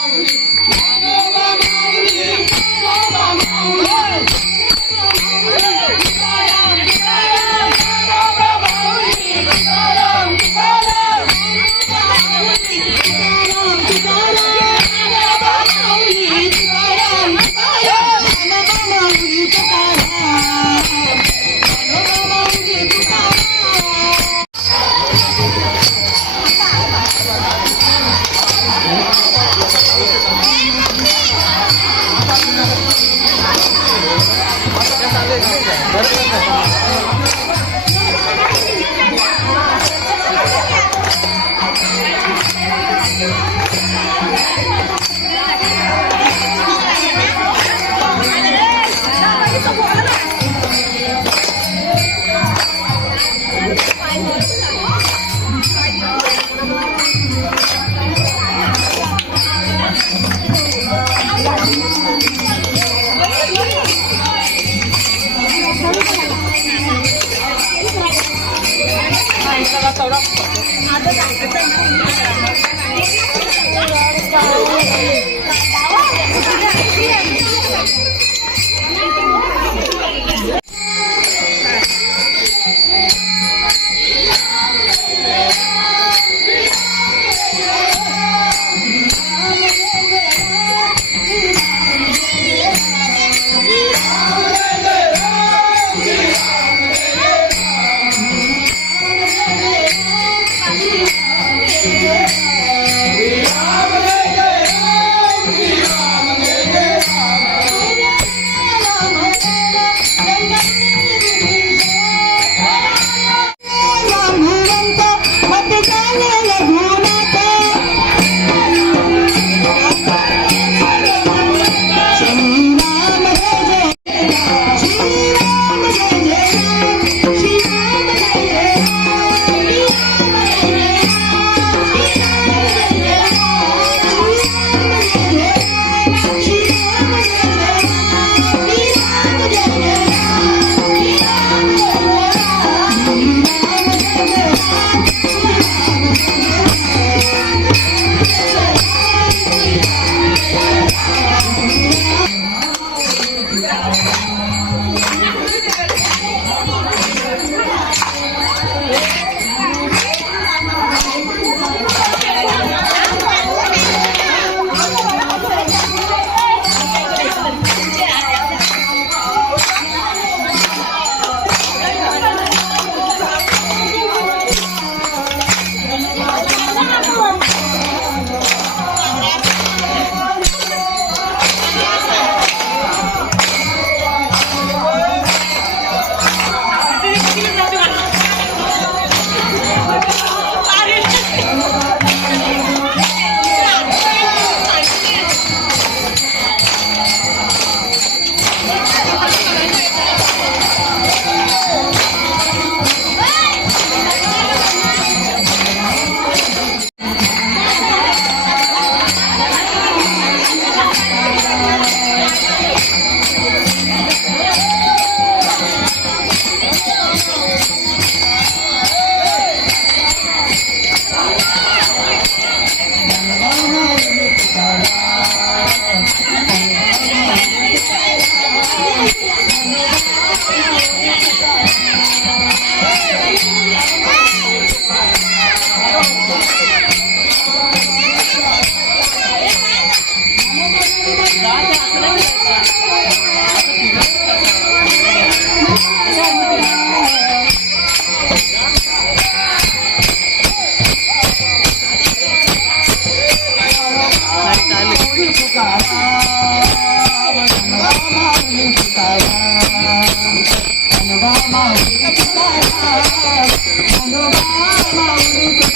Thank you.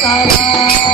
啊。